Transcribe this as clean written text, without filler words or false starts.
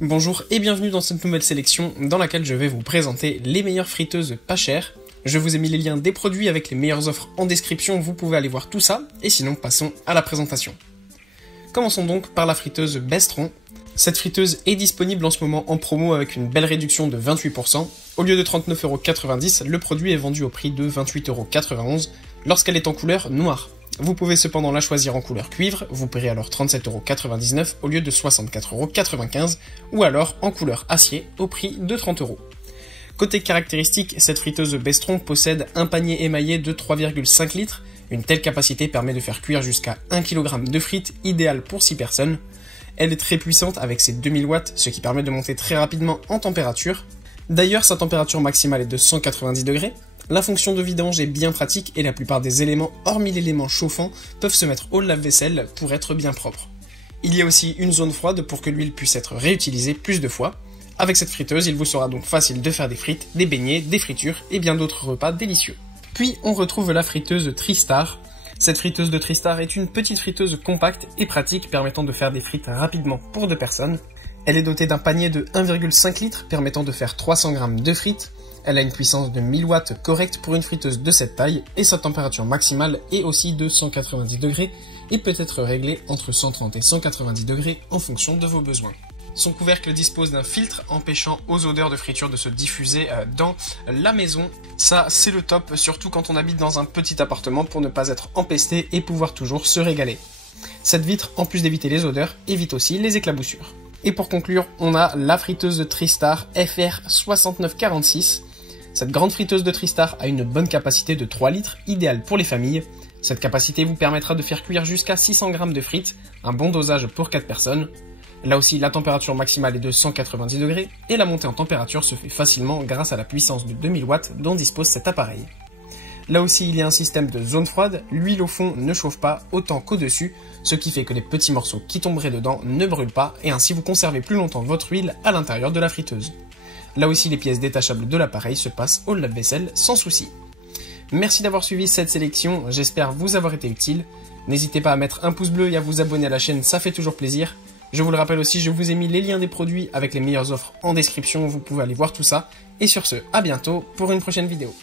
Bonjour et bienvenue dans cette nouvelle sélection dans laquelle je vais vous présenter les meilleures friteuses pas chères. Je vous ai mis les liens des produits avec les meilleures offres en description, vous pouvez aller voir tout ça, et sinon passons à la présentation. Commençons donc par la friteuse Bestron. Cette friteuse est disponible en ce moment en promo avec une belle réduction de 28%. Au lieu de 39,90€, le produit est vendu au prix de 28,91€ lorsqu'elle est en couleur noire. Vous pouvez cependant la choisir en couleur cuivre, vous paierez alors 37,99€ au lieu de 64,95€ ou alors en couleur acier au prix de 30€. Côté caractéristiques, cette friteuse Bestron possède un panier émaillé de 3,5 litres. Une telle capacité permet de faire cuire jusqu'à 1 kg de frites, idéal pour 6 personnes. Elle est très puissante avec ses 2000 watts, ce qui permet de monter très rapidement en température. D'ailleurs, sa température maximale est de 190 degrés. La fonction de vidange est bien pratique et la plupart des éléments, hormis l'élément chauffant, peuvent se mettre au lave-vaisselle pour être bien propre. Il y a aussi une zone froide pour que l'huile puisse être réutilisée plus de fois. Avec cette friteuse, il vous sera donc facile de faire des frites, des beignets, des fritures et bien d'autres repas délicieux. Puis on retrouve la friteuse Tristar. Cette friteuse de Tristar est une petite friteuse compacte et pratique permettant de faire des frites rapidement pour 2 personnes. Elle est dotée d'un panier de 1,5 litres permettant de faire 300 g de frites. Elle a une puissance de 1000 watts correcte pour une friteuse de cette taille et sa température maximale est aussi de 190 degrés et peut être réglée entre 130 et 190 degrés en fonction de vos besoins. Son couvercle dispose d'un filtre empêchant aux odeurs de friture de se diffuser dans la maison. Ça, c'est le top, surtout quand on habite dans un petit appartement pour ne pas être empesté et pouvoir toujours se régaler. Cette vitre, en plus d'éviter les odeurs, évite aussi les éclaboussures. Et pour conclure, on a la friteuse de Tristar FR6946. Cette grande friteuse de Tristar a une bonne capacité de 3 litres, idéale pour les familles. Cette capacité vous permettra de faire cuire jusqu'à 600 g de frites, un bon dosage pour 4 personnes. Là aussi, la température maximale est de 190 degrés et la montée en température se fait facilement grâce à la puissance de 2000 watts dont dispose cet appareil. Là aussi, il y a un système de zone froide, l'huile au fond ne chauffe pas autant qu'au-dessus, ce qui fait que les petits morceaux qui tomberaient dedans ne brûlent pas et ainsi vous conservez plus longtemps votre huile à l'intérieur de la friteuse. Là aussi, les pièces détachables de l'appareil se passent au lave-vaisselle sans souci. Merci d'avoir suivi cette sélection, j'espère vous avoir été utile. N'hésitez pas à mettre un pouce bleu et à vous abonner à la chaîne, ça fait toujours plaisir. Je vous le rappelle aussi, je vous ai mis les liens des produits avec les meilleures offres en description, vous pouvez aller voir tout ça. Et sur ce, à bientôt pour une prochaine vidéo.